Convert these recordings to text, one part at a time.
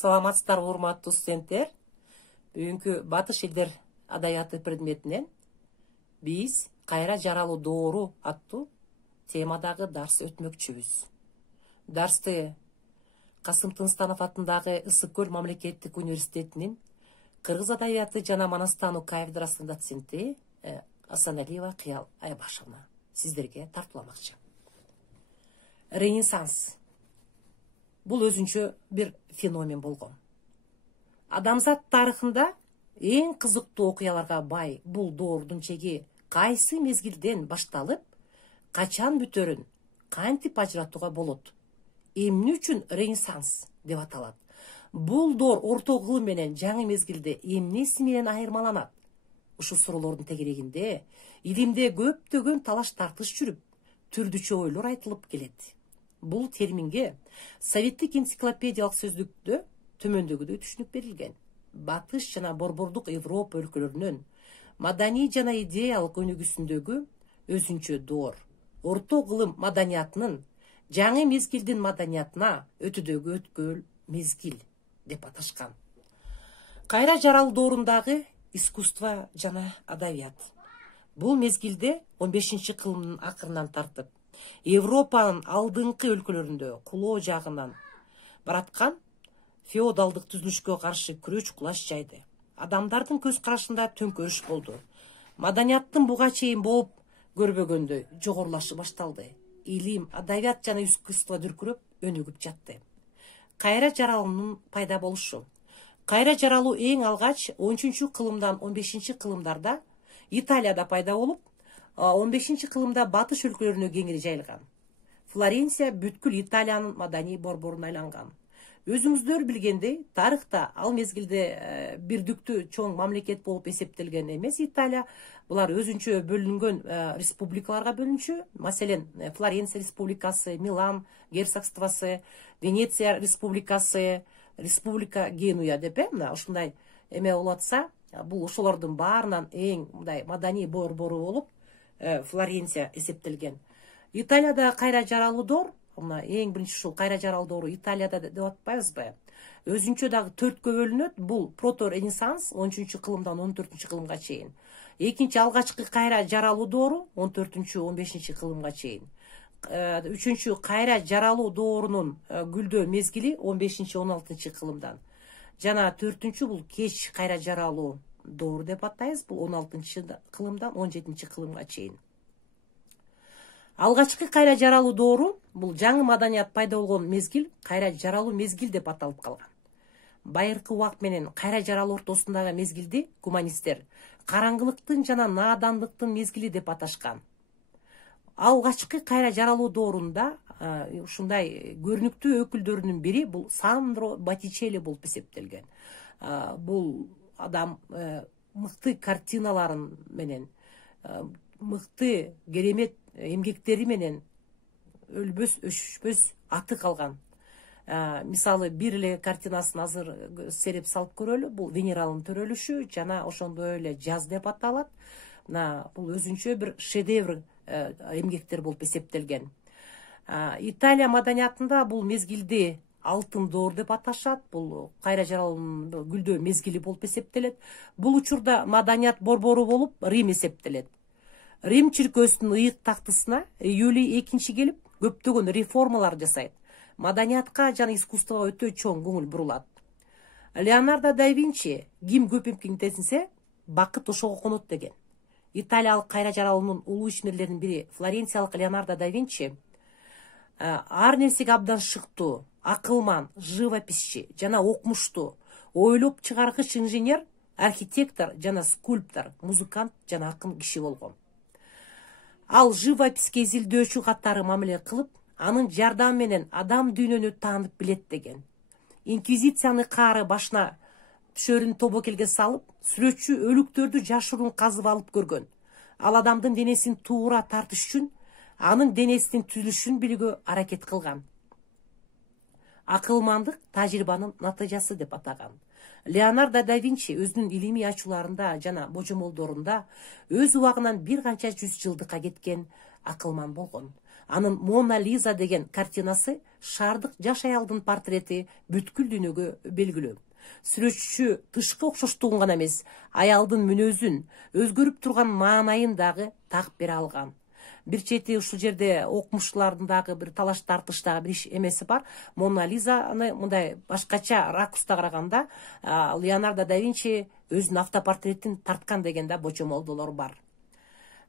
Саламатсыздарбы, урматтуу студенттер. Бүгүнкү Батыш элдер адабияты предметинен биз кайра жаралуу доору аттуу темадагы дарс өтмөкчүбүз. Дарсты Касым Тынстанов атындагы Ысык Көл мамлекеттик университетинин кыргыз адабияты жана манастануу кафедрасынын доценти Асаналиева Кыял Айбашевна сиздерге тартууламакчы. Ренессанс бул өзүнчө бир феномен болгон. Адамзат тарыхында эң кызыктуу окуяларга бай бул доордун чеги кайсы мезгилден башталып, качан бүтөрүн кантип ажыратууга болот? Эмне үчүн Ренессанс деп аталат? Бул доор орто кылым менен жаңы мезгилде эмнеси менен айырмаланат? Ушул суроолордун тегерегинде илимде көптөгөн талаш тартыш жүрүп, түрдүчө ойлор айтылып келет. Бул терминге советтик энциклопедиялык сөздүктө төмөндөгүдөй түшүнүк берилген. Батыш жана борбордук Европа өлкөлөрүнүн маданий жана идеялык өнүгүүсүндөгү өзүнчө доор, орто кылым маданиятынын жаңы мезгилдин маданиятына өтүүдөгү өткөл мезгил деп аташкан. Кайра жаралуу доорундагы искусство жана адабият. Бул мезгилде 15-кылымдын акырынан тартып Европанын алдыңкы өлкөлөрүндө кулоо жагынан бараткан феодалдык түзүлүшкө каршы күрөш кулаш жайды. Адамдардын көз карашында төңкөрүш болду. Маданияттын буга чейин болуп көрбөгөндөй жогорулашы башталды. Илим, адабият жана искусство дүркүрөп өнүгүп жатты. Кайра жаралуунун пайда болушу. Кайра жаралуу эң алгач 13-кылымдан 15-кылымдарда Италияда пайда болуп, 15-кылымда батыш өлкөлөрүнө кеңири жайылган. Флоренция бүткүл Италиянын маданий борборуна айланган. Өзүңүздөр билгендей, тарыхта ал мезгилде бирдиктүү чоң мамлекет болуп эсептелген эмес Италия. Булар өзүнчө бөлүнгөн республикаларга бөлүнчү. Маселен, Флоренция республикасы, Милан герцогствосы, Венеция республикасы, Республика Генуя деп ушундай эме болуп атса, бул ошолордун баарынан эң мындай маданий борбору болуп Флоренция эсептелген. Италияда кайра жаралуу доор, мына эң биринчи ушул кайра жаралуу доору Италияда деп атпайбызбы? Өзүнчө дагы төрткө бөлүнөт. Бул прото-ренессанс 13-кылымдан 14-кылымга чейин. Экинчи алгачкы кайра жаралуу доору 14-15-кылымга чейин. Үчүнчү кайра жаралуу доорунун гүлдөө мезгили 15-16-кылымдан. Жана төртүнчү бул кеч кайра жаралуу доору деп атайбыз. Бул 16-кылымдан 17-кылымга чейин. Алгачкы кайра жаралуу доору бул жаңы маданият пайда болгон мезгил кайра жаралуу мезгил деп аталып калган. Байыркы убак менен кайра жаралуу ортосундагы мезгилди гуманисттер караңгылыктын жана наадандыктын мезгили деп аташкан. Алгачкы кайра жаралуу доорунда ушундай көрүнүктүү өкүлдөрүнүн бири бул Сандро Боттичелли болуп эсептелген. Бул адам мыкты картиналарын менен, мыкты керемет эмгектери менен өлбөс өчпөс аты калган. Мисалы, бир эле картинасын азыр сереп салып көрөлү. Бул Венеранын төрөлүшү жана ошондой эле жаз деп аталат. Бул өзүнчө бир шедевр эмгектер болуп эсептелген. Италия маданиятында бул мезгилди алтын доор деп аташат. Бул кайра жаралуунун гүлдөө мезгили болуп эсептелет. Бул учурда маданият борбору болуп Рим эсептелет. Рим чиркөөсүнүн ыйык тактысына Юлий II келип, көптөгөн реформалар жасайт. Маданиятка жана искусствого өтө чоң көңүл бурулат. Леонардо да Винчи ким көп эмгектенсе, бакыт ошого конот деген. Италиялык кайра жаралуунун улуу ишмерлеринин бири флоренциялык Леонардо да Винчи ар нерсеге абдан шыктуу, акылман, живописчи жана окумуштуу, ойлоп чыгаргыч инженер, архитектор жана скульптор, музыкант жана акын киши болгон. Ал живописке изилдөөчү катары мамиле кылып, анын жардамы менен адам дүйнөнү таанып билет деген. Инквизициянын каары башына түшөрүн тобокелге салып, сүрөтчү өлүктөрдү жашыруун казып алып көргөн. Ал адамдын денесин туура тартыш үчүн анын денесинин түзүлүшүн билүүгө аракет кылган. Акылмандык тажрыйбанын натыйжасы деп атаган. Леонардо да Винчи өзүнүн илимий ачууларында жана божомолдорунда өз убагынан бир канча жүз жылдыкка кеткен акылман болгон. Анын Мона Лиза деген картинасы шаардык жаш аялдын портрети бүткүл дүйнөгө белгилүү. Сүрөтчү тышкы окшоштугун гана эмес, аялдын мүнөзүн, өзгөрүп турган маанайын дагы тагып бере алган. Бир чети ушул жерде окумуштуулардын дагы бир талаш тартыштагы бир иш эмеси бар. Мона Лизаны мындай башкача ракурста караганда Леонардо да Винчи өзүнүн автопортретин тарткан деген да божомолдоолор бар.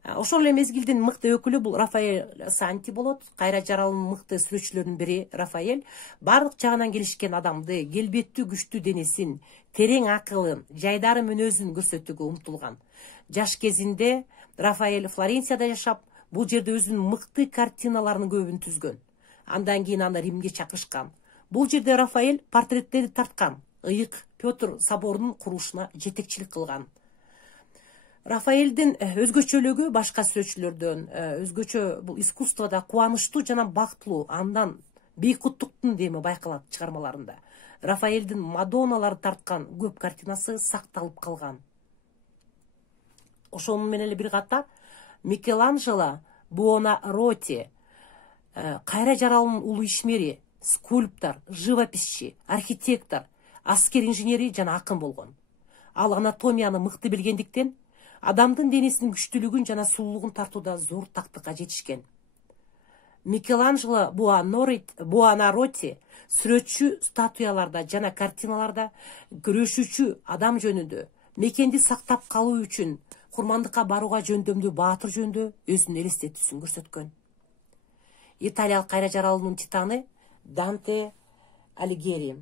Ошол эле мезгилдин мыкты өкүлү бул Рафаэль Санти болот. Кайра жаралдын мыкты сүрөтчүлөрүнүн бири Рафаэль бардык жагынан келишкен адамды, келбеттүү күчтүү денесин, терең акылын, жайдары мүнөзүн көрсөтүүгө умтулган. Жаш кезинде Рафаэль Флоренцияда жашап, бул жерде өзүнүн мыкты картиналарынын көбүн түзгөн. Андан кийин аны Римге чакырышкан. Бул жерде Рафаэль портреттерди тарткан, ыйык Петр соборунун курулушуна жетекчилик кылган. Рафаэлдин өзгөчөлүгү башка сүрөтчүлөрдөн өзгөчө бул искусствода кубанычтуу жана бактылуу, андан бейкуттуктун деми байкалат чыгармаларында. Рафаэлдин Мадонналар тарткан көп картинасы сакталып калган. Ошону менен эле бир катар Микеланджело Буонаротти кайра жаралдын улуу ишмери, скульптор, живописчи, архитектор, аскер инженери жана акын болгон. Ал анатомияны мыкты билгендиктен адамдын денесинин күчтүүлүгүн жана сулуулугун тартууда зор тактыкка жетишкен. Микеланджело Буонаротти сүрөтчү статуяларда жана картиналарда күрөшүүчү адам жөнүндө, мекенди сактап калуу үчүн курмандыкка барууга жөндөмдүү баатыр жөнүндө өзүнүн элестетүүсүн көрсөткөн. Италиялык кайра жаралуунун титаны Данте Алигьери.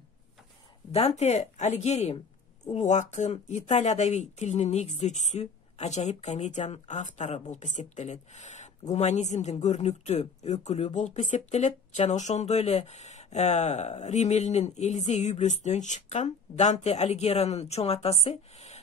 Данте Алигьери улуу акын, Италия адаби тилинин негиздөөчүсү, ажайып комедиянын автору болуп эсептелет. Гуманизмдин көрүнүктүү өкүлү болуп эсептелет жана ошондой эле Рим элинин Элизей үй бүлөсүнөн чыккан. Данте Алигьеранын чоң атасы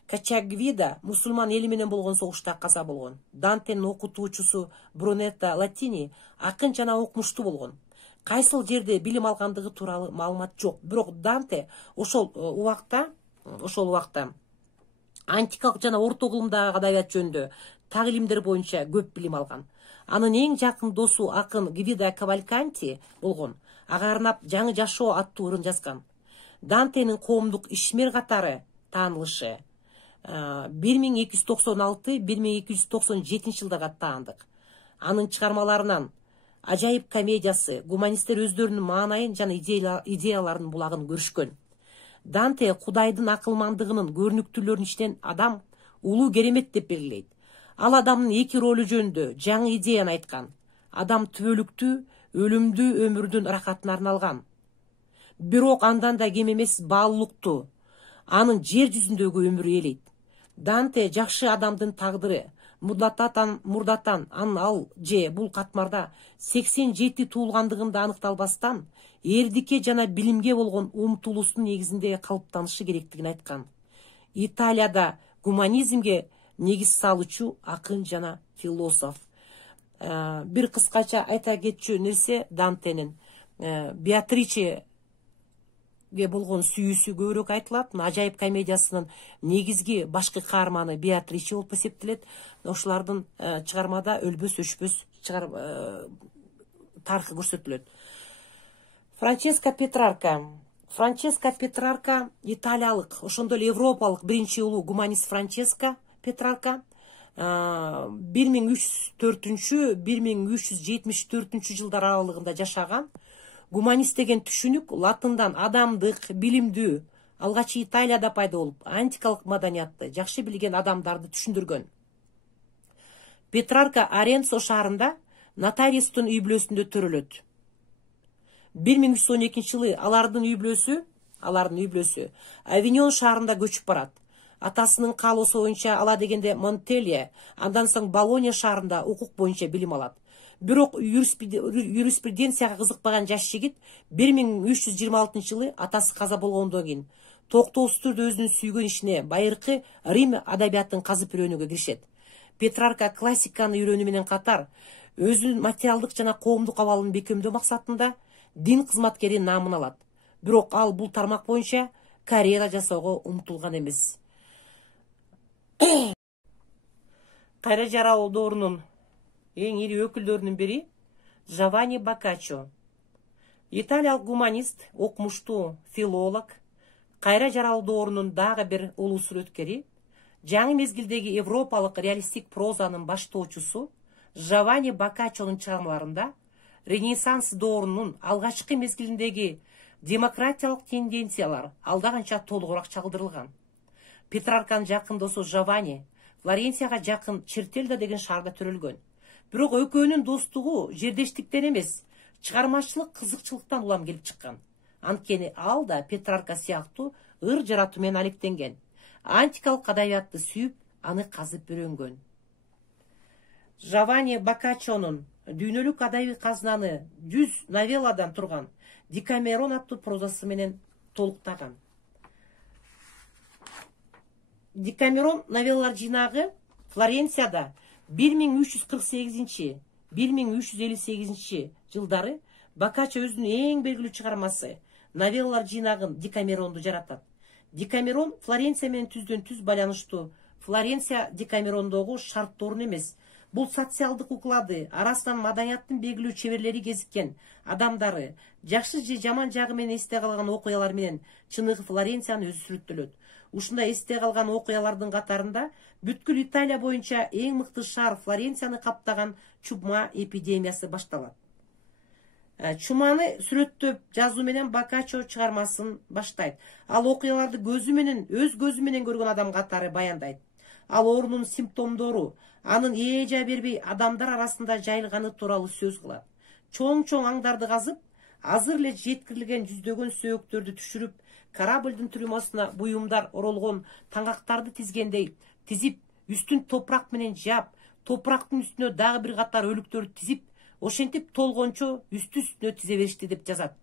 Качагвида мусулман эли менен болгон согушта каза болгон. Дантенин окутуучусу Брунетто Латини акын жана окумуштуу болгон. Кайсыл жерде билим алгандыгы тууралуу маалымат жок, бирок Данте ошол убакта антикалык жана орто кылымдагы адабият жөнүндө так илимдер боюнча көп билим алган. Анын эң жакын досу акын Гвидо Кавальканти болгон. Ага арнап жаңы жашоо аттуу ырын жазган. Дантенин коомдук ишмер катары таанылышы 1296-1297 жылдарга таандык. Анын чыгармаларынан ажайып комедиясы, гуманисттер өздөрүнүн маанайын жана идеяларын булагын көрүшкөн. Данте Кудайдын акылмандыгынын көрүнүктүүлөрүнүн ичинен адам улуу керемет деп белгилейт. Ал адамдын эки ролу жөнүндө жаңы идеяны айткан. Адам түбөлүктүү, өлүмдүү өмүрдүн рахатына арналган. Бирок андан да кем эмес баалуулуктуу, анын жер жүзүндөгү өмүрү элейт. Данте жакшы адамдын тагдыры, мурдатан ал же бул катмарда 87 туулгандыгында аныкталбастан, эрдикке жана билимге болгон умтулуусунун негизинде калыптанышы керектигин айткан. Италияда гуманизмге негиз салуучу акын жана философ. Бир кыскача айта кетчү нерсе, Дантенин Беатричеге болгон сүйүүсү көбүрөөк айтылат. Ажайып комедиясынын негизги башкы каарманы Беатриче болуп эсептелет. Ошолордун чыгармада өлбөс өчпөс тарыхы көрсөтүлөт. Франческо Петрарка италиялык, ошондой эле европалык биринчи улуу гуманист Франческо Петрарка 1304-1374 жылдар аралыгында жашаган. Гуманист деген түшүнүк латындан адамдык, билимдүү, алгачы Италияда пайда болуп, антикалык маданиятты жакшы билген адамдарды түшүндүргөн. Петрарка Аренцо шаарында нотариустун үй бүлөсүндө төрөлөт. 1312 жылы алардын үй бүлөсү Авиньон шаарында көчүп барат. Атасынын каалоосу боюнча ала дегенде Монтелье, андан соң Болонья шаарында укук боюнча билим алат. Бирок юриспруденцияга кызыкпаган жаш жигит 1326 жылы атасы каза болгондон кийин токтоосуз түрдө өзүнүн сүйгөн ишине, байыркы Рим адабиятын казып үйрөнүүгө киришет. Петрарка классиканы үйрөнүү менен катар өзүнүн материалдык жана коомдук абалын бекемдөө максатында дин кызматкери наамын алат. Бирок ал бул тармак боюнча карьера жасоого умтулган эмес. Кайра жаралуу доорунун эң ири өкүлдөрүнүн бири Джованни Боккаччо. Италиялык гуманист, окумуштуу филолог, кайра жаралуу доорунун дагы бир улуу сүрөткери, жаңы мезгилдеги европалык реалистик прозанын баштоочусу Джованни Боккаччонун чыгармаларында Ренессанс доорунун алгачкы мезгилиндеги демократиялык тенденциялар алда канча толугураак чагылдырылган. Петрарканын жакын досу Джованни Флоренцияга жакын Чертельда деген шаарда төрөлгөн. Бирок экөөнүн достугу жердештиктен эмес, чыгармачылык кызыкчылыктан улам келип чыккан. Анткени ал да Петрарка сыяктуу ыр жаратуу менен алектенген. Антикалык адабиятты сүйүп, аны казып үйрөнгөн. Джованни Боккаччонун дүйнөлүк адабий казынаны 100 новелладан турган Декамерон аттуу прозасы менен толуктаган. Декамерон новеллалар жыйнагы Флоренцияда 1348-1358 жылдары Боккаччо өзүнүн эң белгилүү чыгармасы новеллалар жыйнагын Декамеронду жаратат. Декамерон Флоренция менен түздөн түз байланыштуу. Флоренция Декамерондогу шарттоорун эмес, бул социалдык уклады, арасынан маданияттын белгилүү чеберлери кезиккен адамдары, жакшы же жаман жагы менен эсте калган окуялар менен чыныгы Флоренцияны өзү сүрөттөлөт. Ушундай эсте калган окуялардын катарында бүткүл Италия боюнча эң мыкты шаар Флоренцияны каптаган чума эпидемиясы башталат. Чуманы сүрөттөп жазуу менен Боккаччо чыгармасын баштайт. Ал окуяларды өз көзү менен көргөн адам катары баяндайт. Ал оорунун симптомдору, анын эжа бербей адамдар арасында жайылганы тууралуу сөз кылат. Чоң аңдарды казып, азыр эле жеткирилген жүздөгөн сөөктөрдү түшүрүп, кораблдын трюмосуна буюмдар оролгон таңактарды тизип, үстүн топурак менен жаап, топурактын үстүнө дагы бир катар өлүктөрдү тизип, ошентип толгончо үстүнө тизе беришти деп жазат.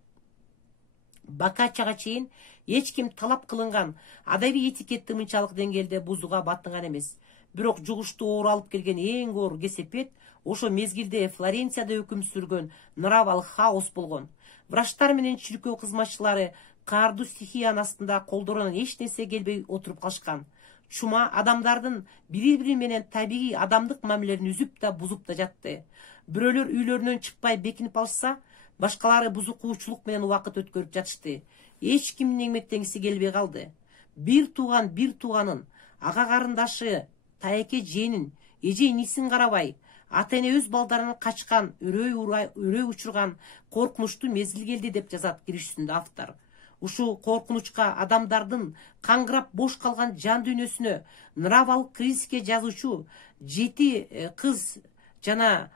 Боккаччога чейин эч ким талап кылынган адабий этикетти мынчалык деңгээлде бузууга батынган эмес. Бирок жугуштуу оор алып келген эң оор кесепет ошо мезгилде Флоренцияда өкүм сүргөн нравалык хаос болгон. Врачтар менен чиркөө кызматчылары каардуу стихиянын астында колдорунан эч нерсе келбей отуруп калышкан. Чума адамдардын бири-бири менен табигый адамдык мамилелерин үзүп да бузуп да жатты. Бирөөлөр үйлөрүнөн чыкпай бекинип алышса, башкалары бузукуучулук менен убакыт өткөрүп жатышты. Эч кимдин эмгектенгиси келбей калды. Бир тууганын, ага карындашы, таяке жээнин, эже инисин карабай, ата эне өз балдарынан качкан, үрөй учурган коркунучтуу мезгил келди деп жазат киришүүсүндө автор. Ушул коркунучка адамдардын каңгырап бош калган жан дүйнөсүнө нравалык кризиске жазуучу 7 кыз жана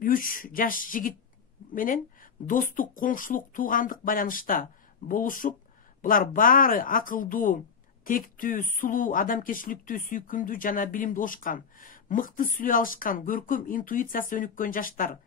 3 жаш жигит менен достук, коңшулук, туугандык байланышта болушуп, булар баары акылдуу, тектүү, сулуу, адамкерчиликтүү, сүйкүмдүү жана билимдүү болушкан, мыкты сүйлөй алышкан, көркөм интуициясы өнүккөн жаштар.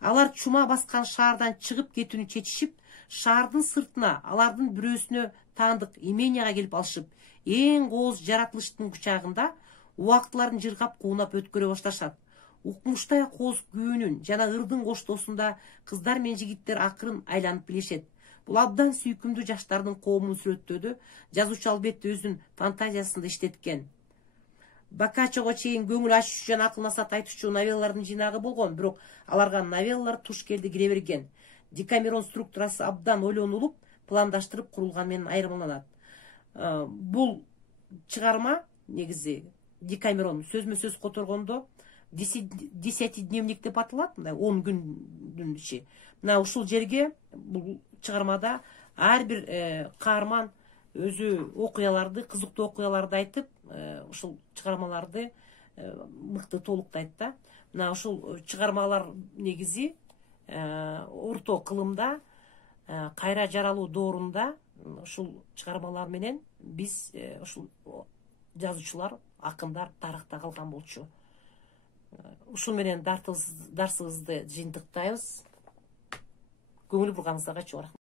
Алар чума баскан шаардан чыгып кетүүнү чечишип, шаардын сыртына, алардын бирөөсүнө таандык именияга келип алышып, эң кооз жаратылыштын кучагында убактыларын жыргап куунап өткөрө башташат. Укмуштай кооз күүнүн жана ырдын коштоосунда кыздар менен жигиттер акырын айланып билешет. Бул абдан сүйкүмдүү жаштардын коомун сүрөттөөдө жазуучу албетте өзүнүн фантазиясында иштеткен. Боккаччого чейин көңүл ачуучу жана акыл насаат айтуучу новеллалардын жыйнагы болгон, бирок аларга новеллалар туш келди кире берген. Декамерон структурасы абдан ойлонулуп, пландаштырып курулган менен айырмаланат. Бул чыгарма негизи Декамерон сөзмө-сөз которгондо 10 дневник деп аталат, 10 күндүн иши. Мына ушул жерге бул чыгармада ар бир каарман өзү окуяларды, кызыктуу окуяларды айтып, ушул чыгармаларды мыкты толуктайт да. Мына ушул чыгармалар негизи орто кылымда, кайра жаралуу доорунда ушул чыгармалар менен биз ушул жазуучулар, акындар тарыхта калган болчу. Ушул менен дарсыбызды жыйынтыктайбыз. Көңүл бурганыңыздарга чоң рахмат.